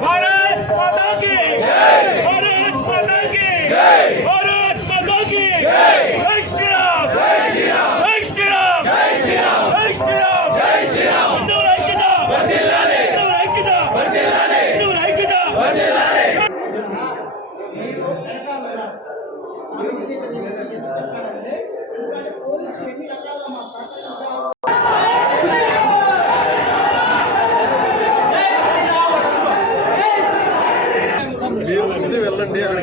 Para माता की भारत माता की भारत माता की जय श्री राम जय श्री राम जय श्री राम जय श्री राम जय श्री राम जय श्री राम हिंदू ऐक्यता వర్ధిల్లాలి हिंदू ऐक्यता వర్ధిల్లాలి हिंदू ऐक्यता వర్ధిల్లాలి పోలీసులు ఎన్ని రకాల మా సహకరించాలి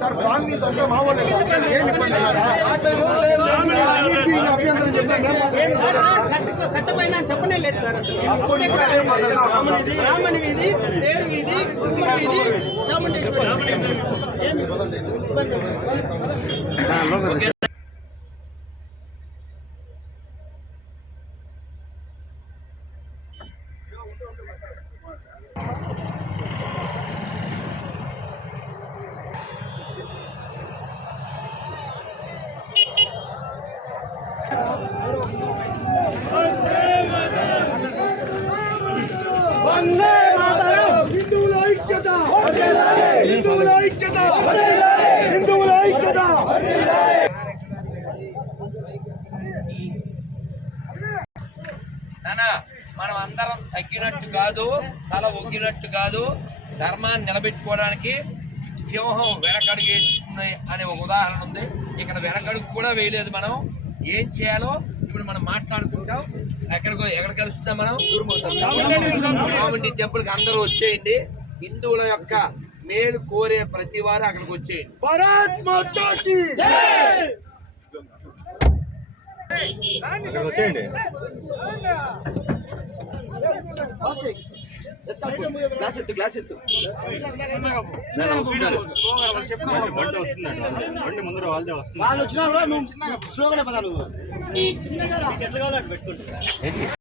సార్ బ్రాహ్మీస్ అంతా మా వాళ్ళే సార్. ఏం ఇబ్బంది లేదు సార్. ఈ అభ్యంతరం చెప్తే మేము మాత్రం కట్టపైన చెప్పనే లేదు సార్ అసలు అప్పుడే కూడా బ్రాహ్మణి వీధి పేరు వీధి కుమ్మరి వీధి చాముండేశ్వరి ఏమి ఇబ్బంది లేదు. హిందువుల ఐక్యత! హిందువుల ఐక్యత! హిందువుల ఐక్యత! నానా మనం అందరం తగ్గినట్టు కాదు తల ఒగ్గినట్టు కాదు ధర్మాన్ని నిలబెట్టుకోవడానికి సింహం వెనకడుగేస్తుంది అనే ఒక ఉదాహరణ ఉంది. ఇక్కడ వెనకడుగు కూడా వేయలేదు మనం. ఏం చేయాలో ఇప్పుడు మనం మాట్లాడుకుంటాం. ఎక్కడికో ఎక్కడ కలుస్తున్నాం మనం? చాముండి టెంపుల్కి అందరూ వచ్చేయండి. హిందువుల యొక్క మేలు కోరే ప్రతి వారు అక్కడికి వచ్చేయండి. భారత్ కీ గ్లాస్ ఎత్తు గ్లాస్ ఎత్తు. వాళ్ళు వచ్చినా కూడా మేము స్లోగానే పదాలు.